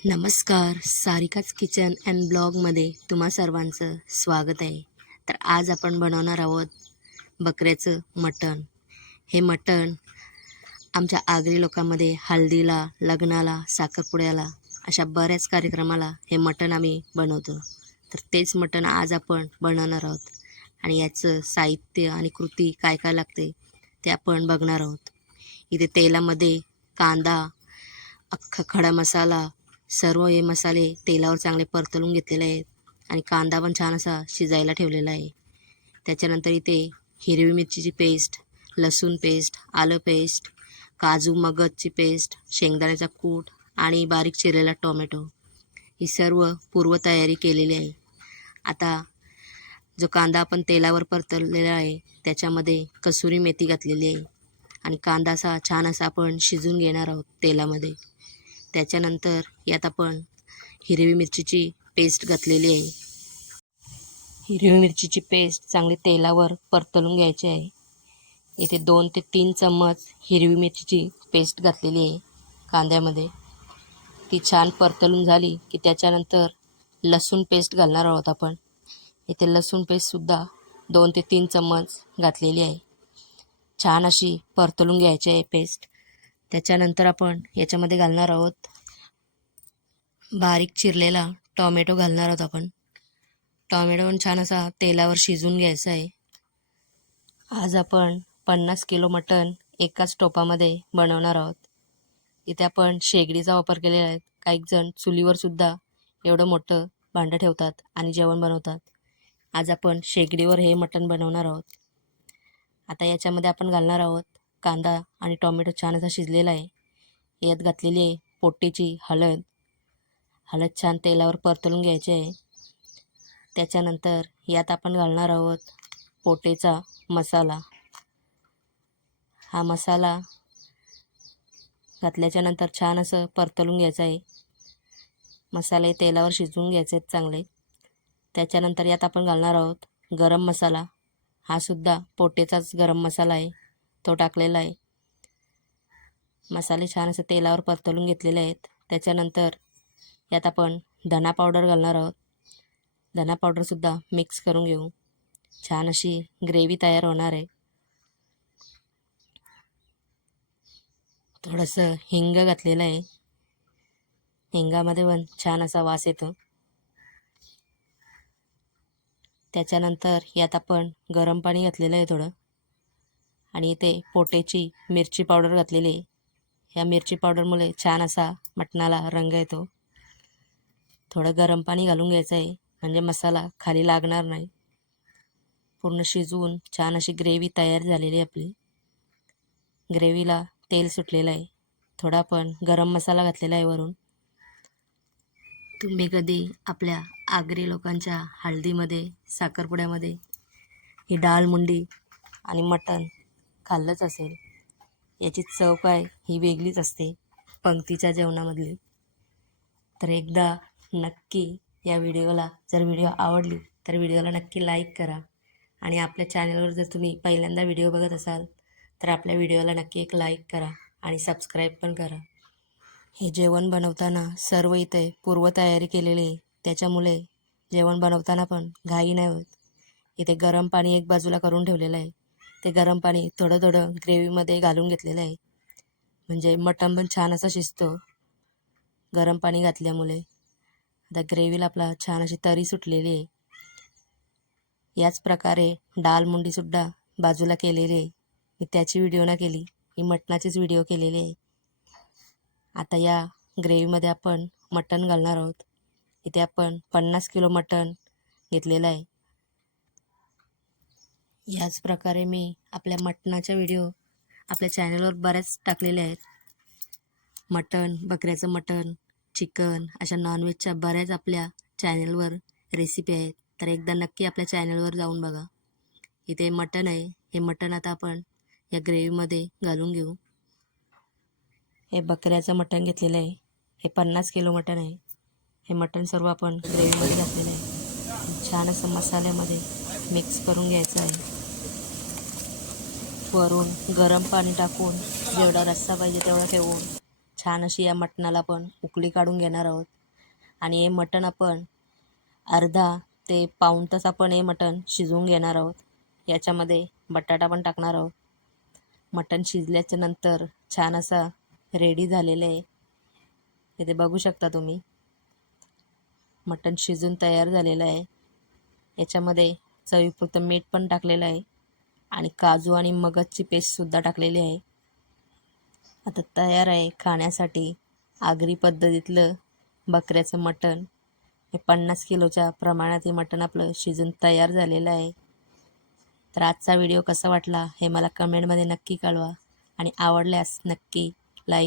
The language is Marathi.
नमस्कार सारिकाच किचन अँड ब्लॉगमध्ये तुम्हा सर्वांचं स्वागत आहे. तर आज आपण बनवणार आहोत बकऱ्याचं मटण. हे मटण आमच्या आगरी लोकांमध्ये हळदीला लग्नाला साखरपुड्याला अशा बऱ्याच कार्यक्रमाला हे मटण आम्ही बनवतो. तर तेच मटण आज आपण बनवणार आहोत आणि याचं साहित्य आणि कृती काय काय लागते ते आपण बघणार आहोत. इथे तेलामध्ये कांदा अख्खा खडा मसाला सर्व हे मसाले तेलावर चांगले परतलून घेतलेले आहेत आणि कांदा पण छान असा शिजायला ठेवलेला आहे. त्याच्यानंतर इथे हिरवी मिरचीची पेस्ट लसूण पेस्ट आलं पेस्ट काजू मगजची पेस्ट शेंगदाण्याचा कूट आणि बारीक चिरलेला टोमॅटो ही सर्व पूर्वतयारी केलेली आहे. आता जो कांदा आपण तेलावर परतलेला आहे त्याच्यामध्ये कसुरी मेथी घातलेली आहे आणि कांदा असा छान असा आपण शिजून घेणार आहोत तेलामध्ये. त्याच्यानंतर यात आपण हिरवी मिरचीची पेस्ट घातलेली आहे. हिरवी मिरचीची पेस्ट चांगली तेलावर परतलून घ्यायची आहे. इथे दोन ते तीन चम्मच हिरवी मिरचीची पेस्ट घातलेली आहे कांद्यामध्ये. ती छान परतलून झाली की त्याच्यानंतर लसूण पेस्ट घालणार आहोत आपण. इथे लसूण पेस्टसुद्धा दोन ते तीन चम्मच घातलेली आहे. छान अशी परतलून घ्यायची आहे पेस्ट त्याच्यानंतर आपण याच्यामध्ये घालणार आहोत बारीक चिरलेला टॉमॅटो घालणार आहोत आपण. टॉमॅटो पण छान असा तेलावर शिजून घ्यायचा आहे. आज आपण पन्नास किलो मटण एकाच टोपामध्ये बनवणार आहोत. इथे आपण शेगडीचा वापर केलेला आहे. काही जण चुलीवरसुद्धा एवढं मोठं भांडं ठेवतात आणि जेवण बनवतात. आज आपण शेगडीवर हे मटण बनवणार आहोत. आता याच्यामध्ये आपण घालणार आहोत कांदा आणि टॉमॅटो छान असा शिजलेला आहे. यात घातलेली आहे पोटीची हळद. हळद छान तेलावर परतवून घ्यायची आहे. त्याच्यानंतर यात आपण घालणार आहोत पोटेचा मसाला. हा मसाला घातल्याच्यानंतर छान असं परतलून घ्यायचं आहे. मसाले तेलावर शिजवून घ्यायचे आहेत चांगले. त्याच्यानंतर यात आपण घालणार आहोत गरम मसाला. हा सुद्धा पोटेचाच गरम मसाला आहे. तो टाकलेला आहे. मसाले छान असे तेलावर परतवून घेतलेले आहेत. त्याच्यानंतर यात आपण धना पावडर घालणार आहोत. धना पावडरसुद्धा मिक्स करून घेऊ. छान अशी ग्रेव्ही तयार होणार आहे. थोडंसं हिंग घातलेलं आहे. हिंगामध्ये पण छान असा वास येतो. त्याच्यानंतर यात आपण गरम पाणी घातलेलं आहे थोडं. आणि इथे पोटेची मिरची पावडर घातलेली आहे. ह्या मिरची पावडरमुळे छान असा मटणाला रंग येतो. थोडं गरम पाणी घालून घ्यायचं आहे म्हणजे मसाला खाली लागणार नाही. पूर्ण शिजवून छान अशी ग्रेव्ही तयार झालेली आहे आपली. ग्रेव्हीला तेल सुटलेलं आहे. थोडा आपण गरम मसाला घातलेला आहे वरून. तुम्ही कधी आपल्या आगरी लोकांच्या हळदीमध्ये साखरपुड्यामध्ये ही डाळ मुंडी आणि मटण खाल्लंच असेल. याची चव काय? ही वेगळीच असते पंक्तीच्या जेवणामधली. तर एकदा नक्की या व्हिडिओला जर व्हिडिओ आवडली तर व्हिडिओला नक्की लाईक करा. आणि आपल्या चॅनलवर जर तुम्ही पहिल्यांदा व्हिडिओ बघत असाल तर आपल्या व्हिडिओला नक्की एक लाईक करा आणि सबस्क्राईब पण करा. हे जेवण बनवताना सर्व इथे पूर्वतयारी केलेली आहे त्याच्यामुळे जेवण बनवताना पण घाई नाही होत. इथे गरम पाणी एक बाजूला करून ठेवलेलं आहे. ते गरम पाणी थोडं थोडं ग्रेव्हीमध्ये घालून घेतलेलं आहे. म्हणजे मटण पण छान असा शिजतो. गरम पाणी घातल्यामुळे. आता ग्रेव्हीला आपला छान अशी तरी सुटलेली आहे. याच प्रकारे डाल मुंडीसुद्धा बाजूला केलेली आहे. मी त्याची व्हिडिओ ना केली. मी मटणाचीच व्हिडिओ केलेली आहे. आता या ग्रेव्हीमध्ये आपण मटण घालणार आहोत. इथे आपण पन्नास किलो मटण घेतलेलं आहे. याच प्रकारे मी आपल्या मटणाच्या व्हिडिओ आपल्या चॅनलवर बऱ्याच टाकलेल्या आहेत. मटण बकऱ्याचं मटण चिकन अशा नॉनव्हेजच्या बऱ्याच आपल्या चॅनलवर रेसिपी आहेत. तर एकदा नक्की आपल्या चॅनलवर जाऊन बघा. इथे मटण आहे. हे मटण आता आपण या ग्रेव्हीमध्ये घालून घेऊ. हे बकऱ्याचं मटण घेतलेलं आहे. हे पन्नास किलो मटण आहे. हे मटण सर्व आपण ग्रेव्हीमध्ये घातलेलं आहे. छान असं मसाल्यामध्ये मिक्स करून घ्यायचं आहे. वरून गरम पाणी टाकून जेवढा रस्सा पाहिजे तेवढा ठेवून छान अशी या मटणाला पण उकळी काढून घेणार आहोत. आणि हे मटण आपण अर्धा ते पाऊण तास आपण हे मटण शिजवून घेणार आहोत. याच्यामध्ये बटाटा पण टाकणार आहोत. मटण शिजल्याच्या नंतर छान असा रेडी झालेलं आहे. इथे बघू शकता तुम्ही. मटण शिजून तयार झालेलं आहे. याच्यामध्ये चवीपुरतं मीठ पण टाकलेलं आहे. आणि काजू आणि मगजची पेस्टसुद्धा टाकलेली आहे. आता तयार आहे खाण्यासाठी. आगरी पद्धतीतलं बकऱ्याचं मटण. हे पन्नास किलोच्या प्रमाणात हे मटण आपलं शिजून तयार झालेलं आहे. तर आजचा व्हिडिओ कसा वाटला हे मला कमेंटमध्ये नक्की कळवा. आणि आवडल्यास नक्की लाईक